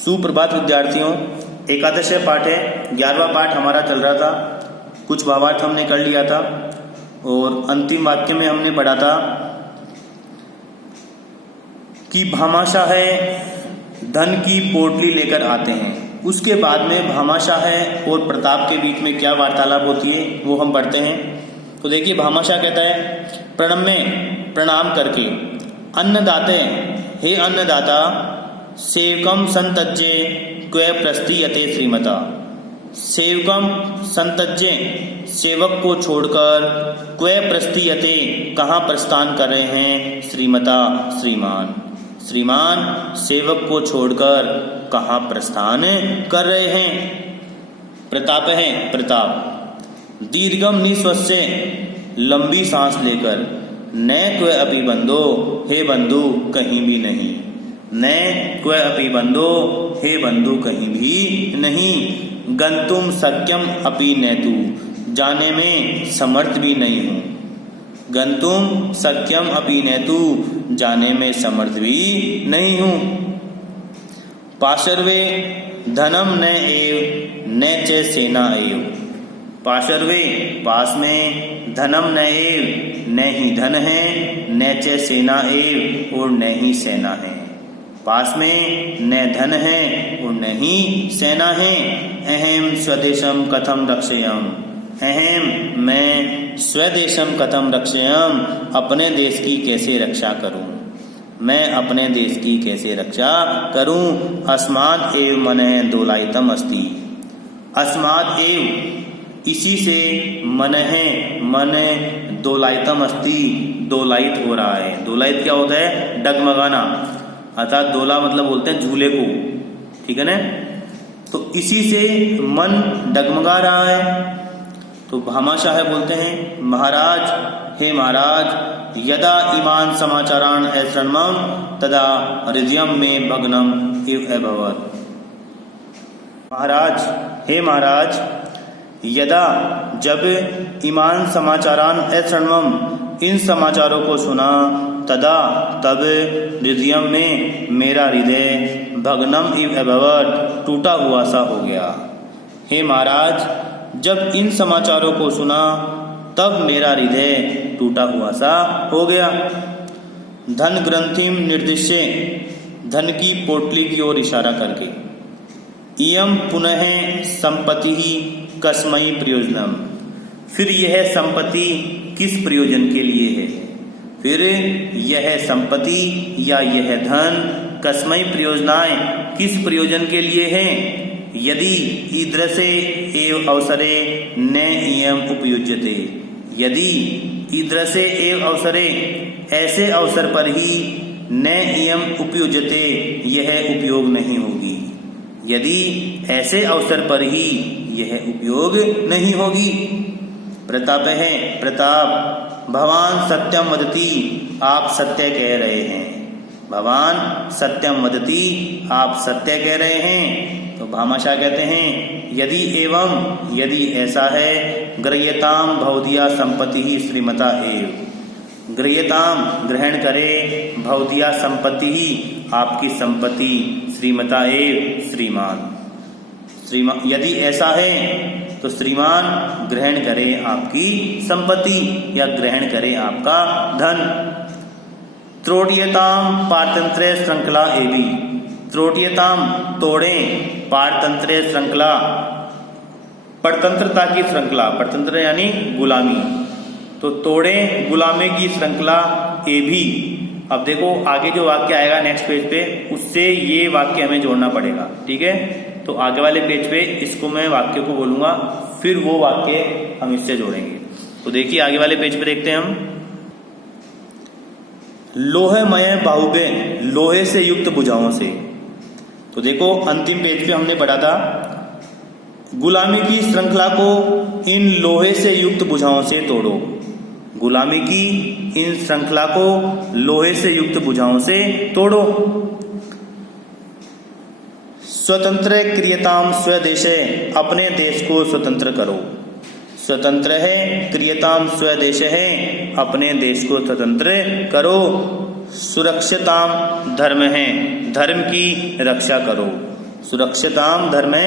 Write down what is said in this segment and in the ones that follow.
सुप्रभात विद्यार्थियों, एकादश पाठ है, 11वां पाठ हमारा चल रहा था। कुछ भावार्थ हमने कर लिया था और अंतिम वाक्य में हमने पढ़ा था कि भामाशाह धन की पोटली लेकर आते हैं। उसके बाद में भामाशाह और प्रताप के बीच में क्या वार्तालाप होती है वो हम पढ़ते हैं। तो देखिए, भामाशाह कहता है प्रणाम करके, अन्नदाते, हे अन्नदाता, सेवकम संतज्जे क्व प्रस्तीयते श्रीमता। सेवकम संतज्जे, सेवक को छोड़कर, क्व प्रस्तीयते, कहाँ प्रस्थान कर रहे हैं, श्रीमता, श्रीमान। श्रीमान सेवक को छोड़कर कहाँ प्रस्थान कर रहे हैं। प्रताप है, प्रताप। दीर्घम निश्वस्य, लंबी सांस लेकर, न क्व अपि बंधो, हे बंधु कहीं भी नहीं। न क्व अपि बंधो, हे बंधु कहीं भी नहीं। गंतुम शक्यम अपि नेतु, जाने में समर्थ भी नहीं हूँ। गंतुम शक्यम अपि नेतु, जाने में समर्थ भी नहीं हूँ। पाशर्वे धनम न एव न च सेना एव। पाशर्वे, पास में, धनम न एव, न ही धन है, न च सेना एव, और न ही सेना है। पास में न धन है और न ही सेना है। अहम स्वदेशम कथम रक्षयम। अहम, मैं, स्वदेशम कथम रक्षयम, अपने देश की कैसे रक्षा करूं। मैं अपने देश की कैसे रक्षा करूं। अस्मात् एव मनः दोलायितम अस्ति। अस्मात् एव, इसी से, मनः, मन, दोलायितम अस्ति, दोलायित हो रहा है। दोलायित क्या होता है, डगमगाना, अर्थात दोला मतलब बोलते हैं झूले को, ठीक है ना। तो इसी से मन डगमगा रहा है। तो भामाशाह बोलते हैं, महाराज, हे महाराज, यदा इमान समाचारान अश्रणमं तदा हृदयम में भग्नम इव अभवत्। महाराज, हे महाराज, यदा, जब, इमान समाचारान अश्रणमं, इन समाचारों को सुना, तदा, तब, हृदयम में, मेरा हृदय, भग्नम इव अभवत्, टूटा हुआ सा हो गया। हे महाराज, जब इन समाचारों को सुना तब मेरा हृदय टूटा हुआ सा हो गया। धन ग्रंथिम निर्दिश्य, धन की पोटली की ओर इशारा करके, इयम पुनः संपत्ति ही कस्मई प्रयोजनम। फिर यह संपत्ति किस प्रयोजन के लिए है। फिर यह संपत्ति या यह धन कस्मई प्रयोजनाएं किस प्रयोजन के लिए है। यदि ईदृशे एव अवसरे न इयम उपयुज्यते। यदि ईदृशे एव अवसरे, ऐसे अवसर पर ही, न इयम उपयुज्यते, यह उपयोग नहीं होगी। यदि ऐसे अवसर पर ही यह उपयोग नहीं होगी। प्रताप है, प्रताप। भवान सत्यम वदति, आप सत्य कह रहे हैं। भवान सत्यम वदति, आप सत्य कह रहे हैं। तो भामाशाह कहते हैं, यदि एवं, यदि ऐसा है, गृह्यताम भवदीया संपत्ति ही श्रीमता एव। गृह्यताम, ग्रहण करे, भवदीया संपत्ति ही, आपकी संपत्ति, श्रीमता एव, श्रीमान। श्रीमान, यदि ऐसा है तो श्रीमान ग्रहण करे आपकी संपत्ति या ग्रहण करे आपका धन। त्रोट्यताम पारतंत्र श्रृंखला एवं। त्रोट्यताम, तोड़े, पारतंत्र श्रृंखला, परतंत्रता की श्रृंखला, परतंत्र यानी गुलामी, तो तोड़े गुलामी की श्रृंखला ए भी। अब देखो आगे जो वाक्य आएगा नेक्स्ट पेज पे, उससे ये वाक्य हमें जोड़ना पड़ेगा, ठीक है। तो आगे वाले पेज पे इसको मैं वाक्य को बोलूंगा, फिर वो वाक्य हम इससे जोड़ेंगे। तो देखिए आगे वाले पेज पे देखते हैं हम, लोहमय बाहुबे, लोहे से युक्त भुजाओं से। तो देखो अंतिम पेज पे हमने पढ़ा था, गुलामी की श्रृंखला को इन लोहे से युक्त भुजाओं से तोड़ो। गुलामी की इन श्रृंखला को लोहे से युक्त भुजाओं से तोड़ो। स्वतंत्र क्रियताम स्वदेशे, अपने देश को स्वतंत्र करो। स्वतंत्र है, क्रियताम स्वदेश है, अपने देश को स्वतंत्र करो। सुरक्षताम धर्म है, धर्म की रक्षा करो। सुरक्षताम धर्मे,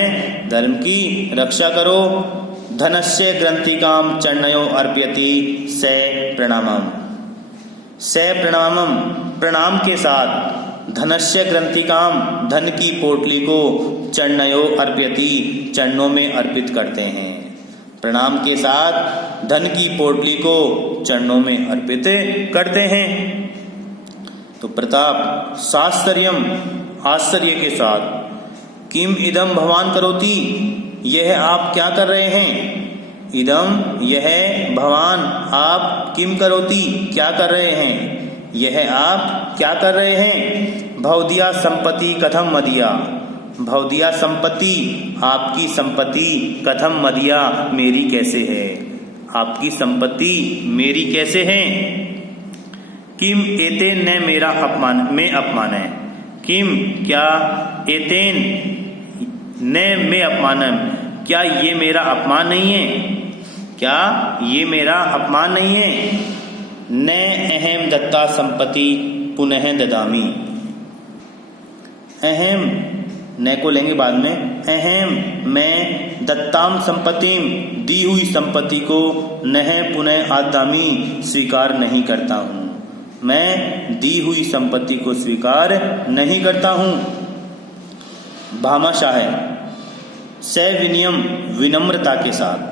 धर्म की रक्षा करो। धनस्य ग्रंथिकाम चरणयो अर्पयति से प्रणामम। से प्रणामम, प्रणाम के साथ धनस्य ग्रंथिकाम, धन की पोटली को चरणयो अर्पयति, चरणों में अर्पित करते हैं। प्रणाम के साथ धन की पोटली को चरणों में अर्पित करते हैं। तो प्रताप साश्चर्यम, आश्चर्य के साथ, किम इदम भवान करोति, यह आप क्या कर रहे हैं। इदम, यह, भवान, आप, किम करोति, क्या कर रहे हैं, यह आप क्या कर रहे हैं। भवदिया संपत्ति कथम मदिया, भवदिया संपत्ति, आपकी संपत्ति, कथम मदिया, मेरी कैसे है, आपकी संपत्ति मेरी कैसे है। किम एतेन न मेरा अपमान, में अपमान है। किम, क्या, एतेन न में अपमानम, क्या ये मेरा अपमान नहीं है, क्या ये मेरा अपमान नहीं है। न अहम दत्ता संपत्ति पुनः ददामी, अहम, न को लेंगे बाद में। अहम, मैं, दत्ताम संपत्तिम, दी हुई संपत्ति को, नह पुनः आदामी, स्वीकार नहीं करता हूँ। मैं दी हुई संपत्ति को स्वीकार नहीं करता हूँ। भामाशाह है, सविनयम, विनम्रता के साथ,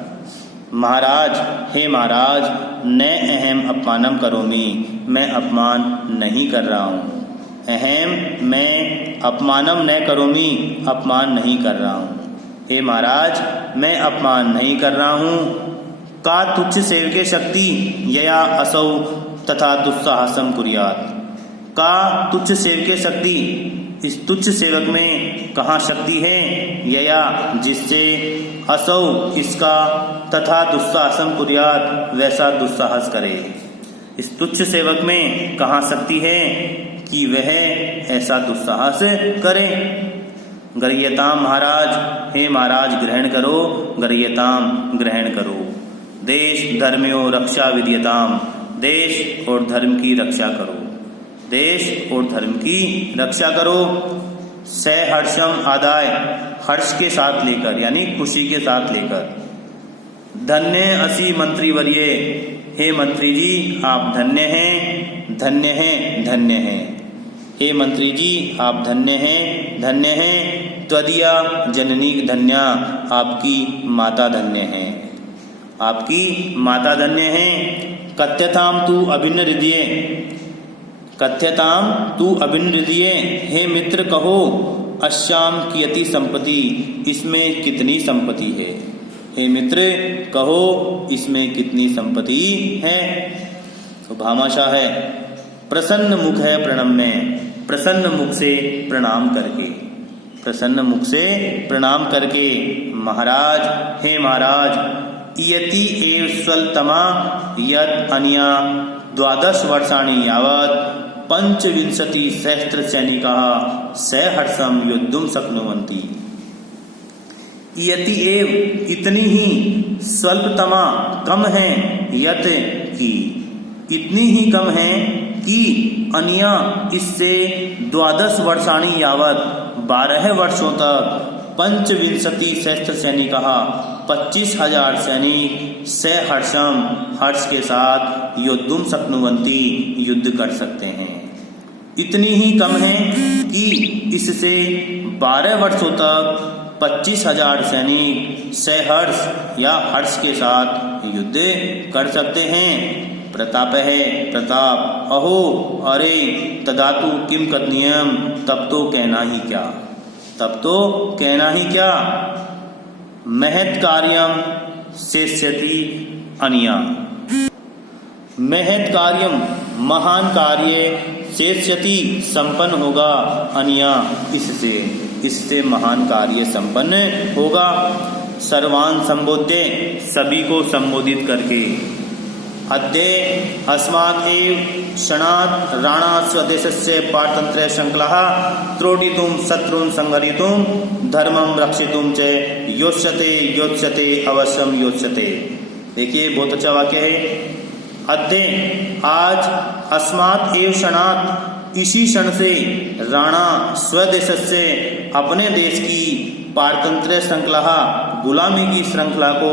महाराज, हे महाराज, न अहम अपमानम करोमि, मैं अपमान नहीं कर रहा हूँ। अहम, मैं, अपमानम न करोमि, अपमान नहीं कर रहा हूँ। हे महाराज, मैं अपमान नहीं कर रहा हूँ। का तुच्छ सेवके शक्ति यया असौ तथा दुस्साहसम कुर्यात। का तुच्छ सेवके शक्ति, इस तुच्छ सेवक में कहाँ शक्ति है। यया, जिससे, असौ, इसका, तथा दुस्साहसम कुर्यात, वैसा दुस्साहस करे। इस तुच्छ सेवक में कहाँ शक्ति है कि वह ऐसा दुस्साहस करे। गर्यताम महाराज, हे महाराज ग्रहण करो। गर्यताम, ग्रहण करो। देश धर्मयो रक्षा विद्यताम, देश और धर्म की रक्षा करो। देश और धर्म की रक्षा करो। सहर्षम आदाय, हर्ष के साथ लेकर, यानी खुशी के साथ लेकर। धन्य असी मंत्री वर्ये, हे मंत्री जी आप धन्य हैं, धन्य हैं, धन्य हैं। हे मंत्री जी आप धन्य हैं, धन्य हैं। त्वदीया जननी धन्या, आपकी माता धन्य है, आपकी माता धन्य है। कथ्यताम तू अभिन्न हृदय, कथ्यताम तू अभिन्न हृदय, हे मित्र कहो। अश्याम कियति संपत्ति, इसमें कितनी संपत्ति है। हे मित्र कहो, इसमें कितनी संपत्ति है। तो भामाशाह है, प्रसन्न मुख है प्रणम्य, प्रसन्न मुख से प्रणाम करके, प्रसन्न मुख से प्रणाम करके। महाराज, हे महाराज, इयति एव स्वल्तमा यद अन्या 12 वर्षाणि यावत् 25 सहस्त्र सैनिकाः सहर्षं युद्धुं शक्नुवन्ति। इयति एव, इतनी ही, स्वल्पतमा, कम है, यत की, इतनी ही कम है कि, अन्या, इससे 12 वर्षाणि यावत, 12 वर्षों तक, 25 सहस्त्र सैनिकाः 25,000 सैनिक, सहर्षम, हर्ष के साथ, युद्धुम शक्नुवन्ति, युद्ध कर सकते हैं। इतनी ही कम है कि इससे 12 वर्षों तक 25,000 सैनिक सहर्ष या हर्ष के साथ युद्ध कर सकते हैं। प्रताप है, प्रताप। अहो, अरे, तदातु किम कथनीयम, तब तो कहना ही क्या, तब तो कहना ही क्या। महत् कार्यम शेष्यति अनिया, महत् कार्यम, महान कार्य, शेष्यति, संपन्न होगा, अनिया, इससे, इससे महान कार्य संपन्न होगा। सर्वान संबोध्य, सभी को संबोधित करके। अद्य अस्मात् एव क्षणात् राणा स्वदेशस्य पारतंत्र्य शृंखलाः त्रोटितुं शत्रुं संहरितुं धर्मं रक्षितुं च योत्स्यते योत्स्यते अवश्यम योत्स्यते। देखिए बहुत अच्छा वाक्य है। अद्य, आज, अस्मात् एव क्षणात्, इसी क्षण से राणा स्वदेशस्य अपने देश की पारतंत्र श्रृंखला गुलामी की श्रृंखला को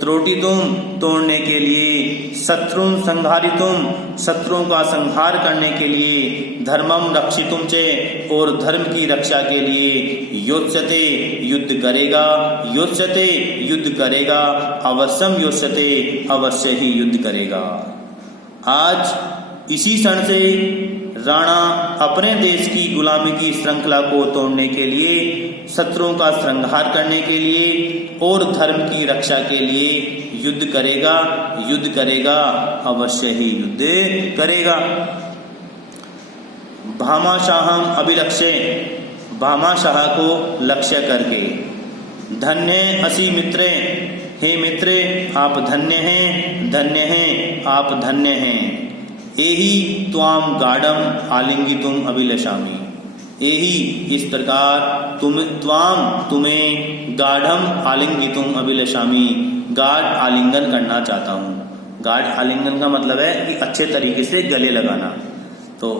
त्रोटितुम तोड़ने के लिए शत्रुन संहारितुम शत्रुओं का संहार करने के लिए धर्मम रक्षितुम चे और धर्म की रक्षा के लिए योत्स्यते युद्ध करेगा योत्स्यते युद्ध करेगा अवश्यम योत्स्यते अवश्य ही युद्ध करेगा। आज इसी क्षण से राणा अपने देश की गुलामी की श्रृंखला को तोड़ने के लिए शत्रुओं का संहार करने के लिए और धर्म की रक्षा के लिए युद्ध करेगा अवश्य ही युद्ध करेगा। भामाशाहम अभिलक्ष्य भामाशाह को लक्ष्य करके धन्य असि मित्रे हे मित्रे आप धन्य हैं आप धन्य हैं। एहि त्वाम गाढ़म आलिंगितुम अभिलषामि एहि इस प्रकार तुम्हें गाढ़म आलिंगितुम अभिलषामि गाढ़ आलिंगन करना चाहता हूँ। गाढ़ आलिंगन का मतलब है कि अच्छे तरीके से गले लगाना। तो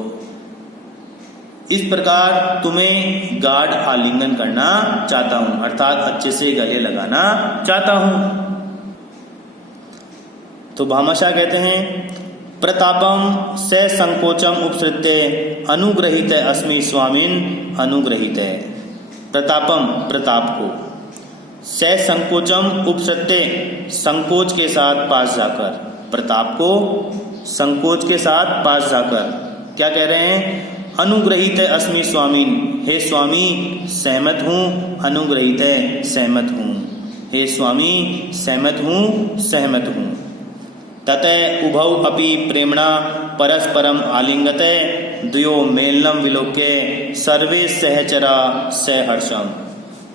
इस प्रकार तुम्हें गाढ़ आलिंगन करना चाहता हूँ अर्थात अच्छे से गले लगाना चाहता हूँ। तो भामाशाह कहते हैं प्रतापम से संकोचम उपसृत्य अनुग्रहित अस्मि स्वामिन अनुग्रहित। प्रतापम प्रताप को से संकोचम उपसृत्य संकोच के साथ पास जाकर प्रताप को संकोच के साथ पास जाकर क्या कह रहे हैं अनुग्रहित अस्मि स्वामिन हे स्वामी सहमत हूँ अनुग्रहित सहमत हूँ हे स्वामी सहमत हूँ। ततः उभौ अपि प्रेमणा परस्परम आलिंगते द्वयो मेलनम विलोक्य सर्वे सहचरा सहर्षम।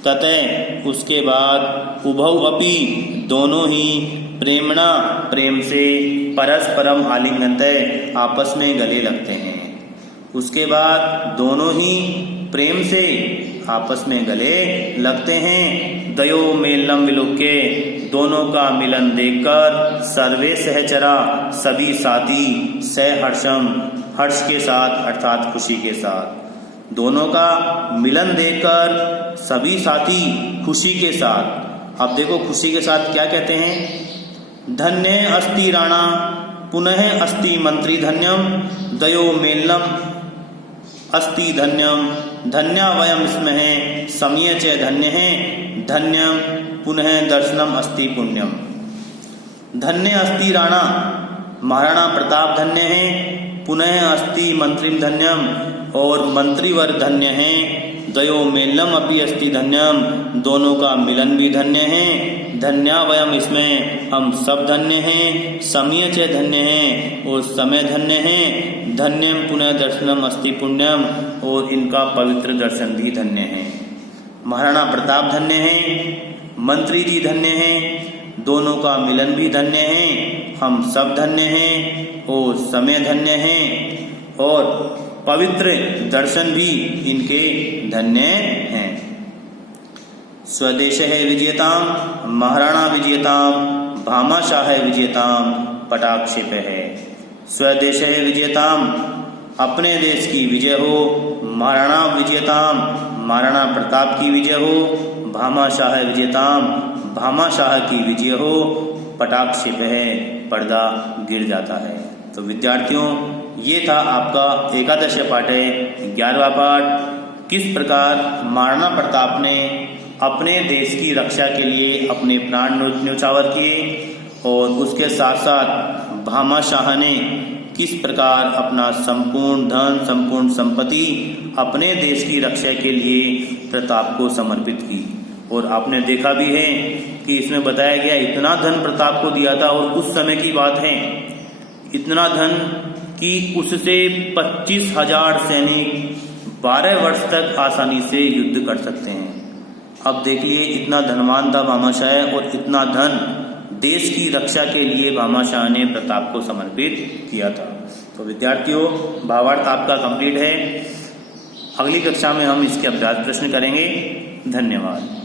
ततः उसके बाद उभौ अपि दोनों ही प्रेमणा प्रेम से परस्परम आलिंगते आपस में गले लगते हैं। उसके बाद दोनों ही प्रेम से आपस में गले लगते हैं। दयो मेलनम विलोक्य दोनों का मिलन देखकर सर्वे सहचरा सभी साथी सहर्षम हर्ष के साथ अर्थात खुशी के साथ दोनों का मिलन देखकर सभी साथी खुशी के साथ। अब देखो खुशी के साथ क्या कहते हैं धन्य अस्ति राणा पुनः अस्ति मंत्री धन्यम दयो मेलनम अस्ति धन्यम धन्या वयम स्महे समये च धन्य है धन्यम पुनः दर्शनम अस्ति पुण्यम। धन्य अस्ति राणा महाराणा प्रताप धन्य है पुनः अस्ति मंत्रिम धन्यम और मंत्रीवर धन्य है दयो मेलनम अपि अस्ति धन्यम दोनों का मिलन भी धन्य है धन्या वयम इसमें हम सब धन्य हैं समय च धन्य हैं और समय धन्य है धन्यम पुनः दर्शनम अस्ति पुण्यम और इनका पवित्र दर्शन भी धन्य है। महाराणा प्रताप धन्य हैं मंत्री जी धन्य हैं दोनों का मिलन भी धन्य है हम सब धन्य हैं और समय धन्य है और पवित्र दर्शन भी इनके धन्य हैं। स्वदेश है विजेताम महाराणा विजेताम भामाशाह विजेताम पटाक्षेप है। स्वदेश है विजेताम अपने देश की विजय हो महाराणा विजेताम महाराणा प्रताप की विजय हो भामाशाह विजेताम भामाशाह की विजय हो पटाक्षेप है पर्दा गिर जाता है। तो विद्यार्थियों ये था आपका एकादश पाठ है 11वां पाठ किस प्रकार महाराणा प्रताप ने अपने देश की रक्षा के लिए अपने प्राण न्यौछावर किए और उसके साथ साथ भामाशाह ने किस प्रकार अपना संपूर्ण धन संपूर्ण संपत्ति अपने देश की रक्षा के लिए प्रताप को समर्पित की। और आपने देखा भी है कि इसमें बताया गया इतना धन प्रताप को दिया था और उस समय की बात है इतना धन कि उससे 25,000 सैनिक 12 वर्ष तक आसानी से युद्ध कर सकते हैं। अब देखिए इतना धनवान था भामाशाह और इतना धन देश की रक्षा के लिए भामाशाह ने प्रताप को समर्पित किया था। तो विद्यार्थियों भावार्थ आपका कंप्लीट है। अगली कक्षा में हम इसके अभ्यास प्रश्न करेंगे। धन्यवाद।